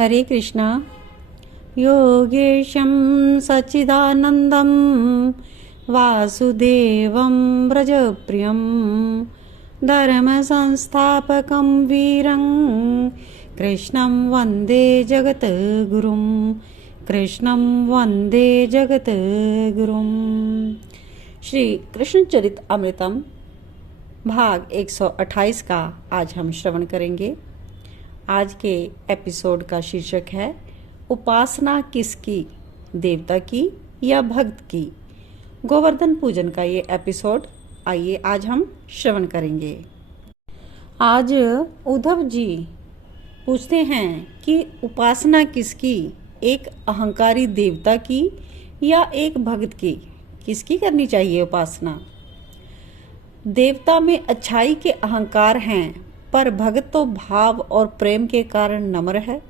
हरे कृष्णा। योगेशं सच्चिदानन्दं वासुदेवं व्रजप्रियं धर्मसंस्थापकं वीरं कृष्णं वन्दे जगद्गुरुं। कृष्णं वन्दे जगद्गुरुं। श्री कृष्ण चरित अमृतम भाग 128 का आज हम श्रवण करेंगे। आज के एपिसोड का शीर्षक है उपासना किसकी, देवता की या भक्त की। गोवर्धन पूजन का ये एपिसोड आइए आज हम श्रवण करेंगे। आज उद्धव जी पूछते हैं कि उपासना किसकी, एक अहंकारी देवता की या एक भक्त की, किसकी करनी चाहिए उपासना। देवता में अच्छाई के अहंकार हैं, पर भक्त तो भाव और प्रेम के कारण नम्र है।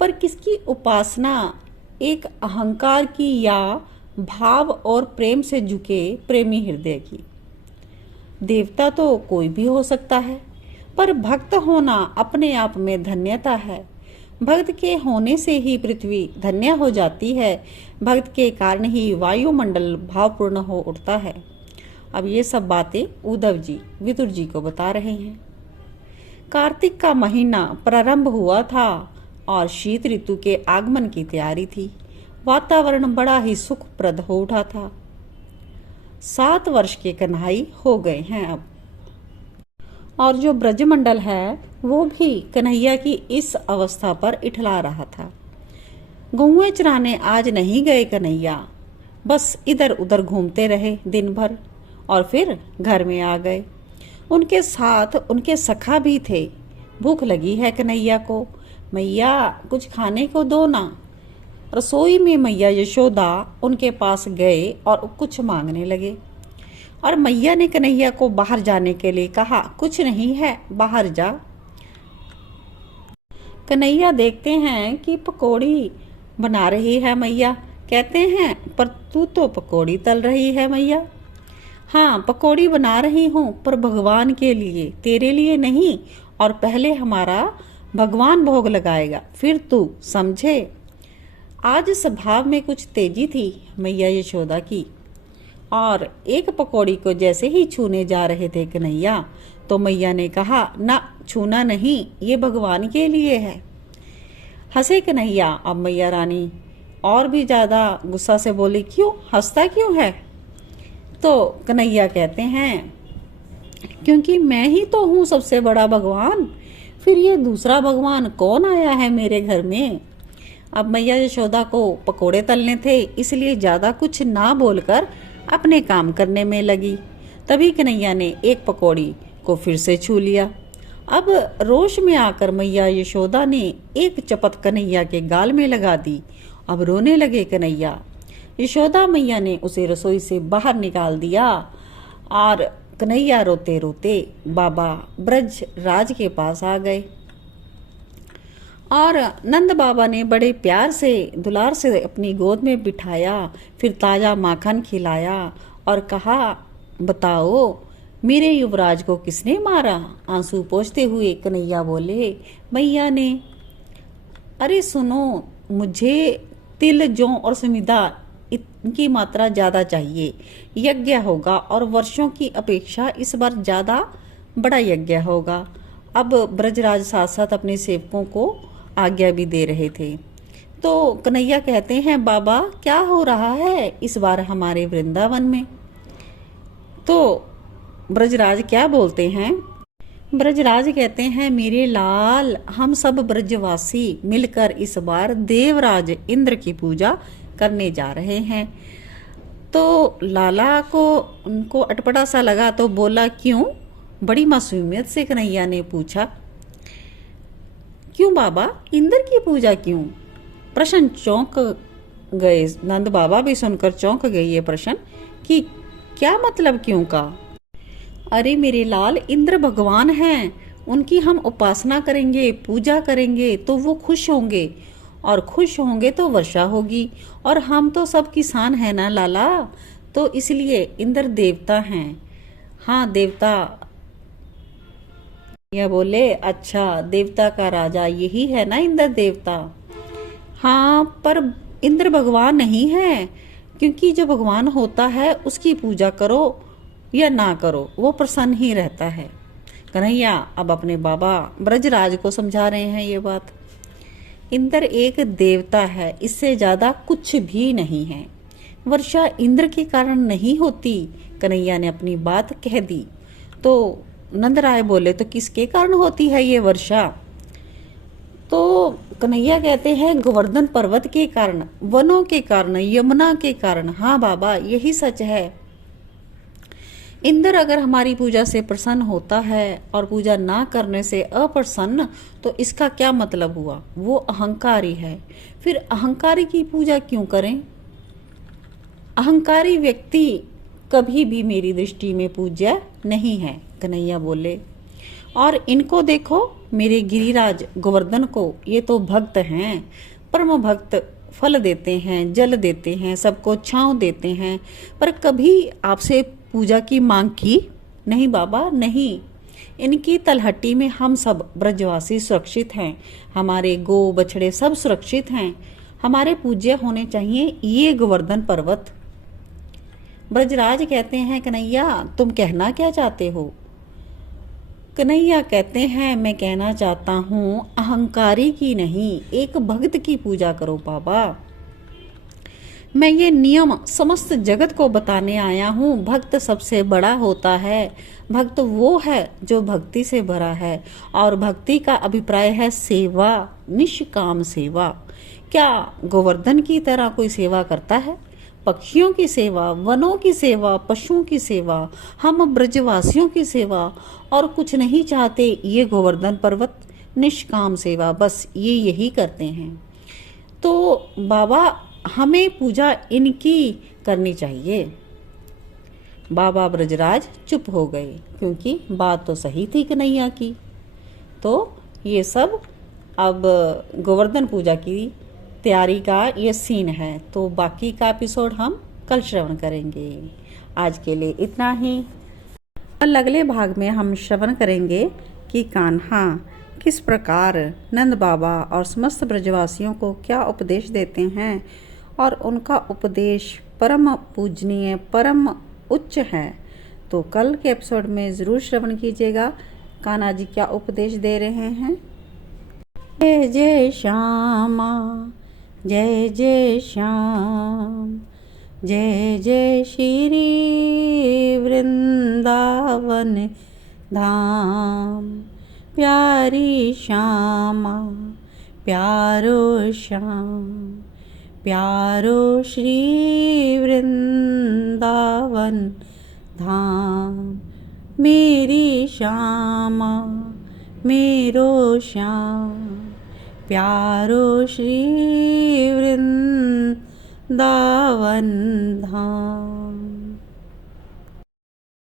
पर किसकी उपासना, एक अहंकार की या भाव और प्रेम से झुके प्रेमी हृदय की। देवता तो कोई भी हो सकता है, पर भक्त होना अपने आप में धन्यता है। भक्त के होने से ही पृथ्वी धन्य हो जाती है। भक्त के कारण ही वायुमंडल भावपूर्ण हो उठता है। अब ये सब बातें उद्धव जी विदुर जी को बता रहे हैं। कार्तिक का महीना प्रारंभ हुआ था और शीत ऋतु के आगमन की तैयारी थी। वातावरण बड़ा ही सुखप्रद हो उठा था। 7 वर्ष के कन्हई हो गए हैं अब, और जो ब्रजमंडल है वो भी कन्हैया की इस अवस्था पर इठला रहा था। गौएं चराने आज नहीं गए कन्हैया, बस इधर उधर घूमते रहे दिन भर और फिर घर में आ गए। उनके साथ उनके सखा भी थे। भूख लगी है कन्हैया को, मैया कुछ खाने को दो ना। रसोई में मैया यशोदा उनके पास गए और कुछ मांगने लगे, और मैया ने कन्हैया को बाहर जाने के लिए कहा, कुछ नहीं है, बाहर जा। कन्हैया देखते हैं कि पकौड़ी बना रही है मैया। कहते हैं, पर तू तो पकौड़ी तल रही है मैया। हाँ, पकौड़ी बना रही हूँ, पर भगवान के लिए, तेरे लिए नहीं। और पहले हमारा भगवान भोग लगाएगा, फिर तू समझे। आज स्वभाव में कुछ तेजी थी मैया यशोदा की, और एक पकौड़ी को जैसे ही छूने जा रहे थे कन्हैया, तो मैया ने कहा, ना छूना नहीं, ये भगवान के लिए है। हंसे कन्हैया। अब मैया रानी और भी ज्यादा गुस्सा से बोली, क्यों हंसता क्यों है। तो कन्हैया कहते हैं, क्योंकि मैं ही तो हूँ सबसे बड़ा भगवान, फिर ये दूसरा भगवान कौन आया है मेरे घर में। अब मैया यशोदा को पकोड़े तलने थे, इसलिए ज्यादा कुछ ना बोलकर अपने काम करने में लगी। तभी कन्हैया ने एक पकौड़ी को फिर से छू लिया। अब रोष में आकर मैया यशोदा ने एक चपत कन्हैया के गाल में लगा दी। अब रोने लगे कन्हैया। यशोदा मैया ने उसे रसोई से बाहर निकाल दिया, और कन्हैया रोते रोते बाबा ब्रज राज के पास आ गए। और नंद बाबा ने बड़े प्यार से दुलार से अपनी गोद में बिठाया, फिर ताजा माखन खिलाया और कहा, बताओ मेरे युवराज को किसने मारा। आंसू पोंछते हुए कन्हैया बोले, मैया ने। अरे सुनो, मुझे तिल जौ और समिधा इनकी मात्रा ज्यादा चाहिए। यज्ञ होगा और वर्षों की अपेक्षा इस बार ज्यादा बड़ा यज्ञ होगा। अब ब्रजराज साथ साथ अपने सेवकों को आज्ञा भी दे रहे थे। तो कन्हैया कहते हैं, बाबा क्या हो रहा है इस बार हमारे वृंदावन में। तो ब्रजराज क्या बोलते हैं। ब्रजराज कहते हैं, मेरे लाल, हम सब ब्रजवासी मिलकर इस बार देवराज इंद्र की पूजा करने जा रहे हैं। तो लाला को उनको अटपटा सा लगा, तो बोला, क्यों। बड़ी मासूमियत से कन्हैया ने पूछा, क्यों बाबा, इंद्र की पूजा क्यों। प्रश्न चौंक गए। नंद बाबा भी सुनकर चौंक गए ये प्रश्न कि क्या मतलब क्यों का। अरे मेरे लाल, इंद्र भगवान हैं, उनकी हम उपासना करेंगे, पूजा करेंगे तो वो खुश होंगे, और खुश होंगे तो वर्षा होगी, और हम तो सब किसान हैं ना लाला, तो इसलिए इंद्र देवता हैं। हाँ देवता यह बोले, अच्छा देवता का राजा यही है ना इंद्र देवता? हाँ, पर इंद्र भगवान नहीं है, क्योंकि जो भगवान होता है उसकी पूजा करो या ना करो वो प्रसन्न ही रहता है। कन्हैया अब अपने बाबा ब्रजराज को समझा रहे हैं ये बात। इंद्र एक देवता है, इससे ज्यादा कुछ भी नहीं है। वर्षा इंद्र के कारण नहीं होती। कन्हैया ने अपनी बात कह दी। तो नंदराय बोले, तो किसके कारण होती है ये वर्षा? तो कन्हैया कहते हैं गोवर्धन पर्वत के कारण, वनों के कारण, यमुना के कारण। हाँ बाबा, यही सच है। इंद्र अगर हमारी पूजा से प्रसन्न होता है और पूजा ना करने से अप्रसन्न, तो इसका क्या मतलब हुआ? वो अहंकारी है। फिर अहंकारी की पूजा क्यों करें? अहंकारी व्यक्ति कभी भी मेरी दृष्टि में पूज्य नहीं है। कन्हैया बोले, और इनको देखो, मेरे गिरिराज गोवर्धन को, ये तो भक्त हैं, परम भक्त। फल देते हैं, जल देते हैं, सबको छांव देते हैं, पर कभी आपसे पूजा की मांग की नहीं बाबा, नहीं। इनकी तलहटी में हम सब ब्रजवासी सुरक्षित हैं, हमारे गो बछड़े सब सुरक्षित हैं। हमारे पूज्य होने चाहिए ये गोवर्धन पर्वत। ब्रजराज कहते हैं, कन्हैया तुम कहना क्या चाहते हो? कन्हैया कहते हैं, मैं कहना चाहता हूँ अहंकारी की नहीं, एक भक्त की पूजा करो बाबा। मैं ये नियम समस्त जगत को बताने आया हूँ। भक्त सबसे बड़ा होता है। भक्त वो है जो भक्ति से भरा है, और भक्ति का अभिप्राय है सेवा, निष्काम सेवा। क्या गोवर्धन की तरह कोई सेवा करता है? पक्षियों की सेवा, वनों की सेवा, पशुओं की सेवा, हम ब्रजवासियों की सेवा, और कुछ नहीं चाहते। ये गोवर्धन पर्वत निष्काम सेवा, बस ये यही करते हैं। तो बाबा हमें पूजा इनकी करनी चाहिए। बाबा ब्रजराज चुप हो गए, क्योंकि बात तो सही थी कन्हैया की। तो ये सब अब गोवर्धन पूजा की तैयारी का ये सीन है। तो बाकी का एपिसोड हम कल श्रवण करेंगे। आज के लिए इतना ही। कल अगले भाग में हम श्रवण करेंगे कि कान्हा किस प्रकार नंद बाबा और समस्त ब्रजवासियों को क्या उपदेश देते हैं, और उनका उपदेश परम पूजनीय, परम उच्च है। तो कल के एपिसोड में ज़रूर श्रवण कीजिएगा कान्हा जी क्या उपदेश दे रहे हैं। जय जय श्यामा, जय जय श्याम, जय जय श्री वृंदावन धाम। प्यारी श्यामा, प्यारो श्याम, प्यारो श्री वृंदावन धाम। मेरी श्यामा, मेरो श्याम, प्यारो श्री वृंदावन धाम।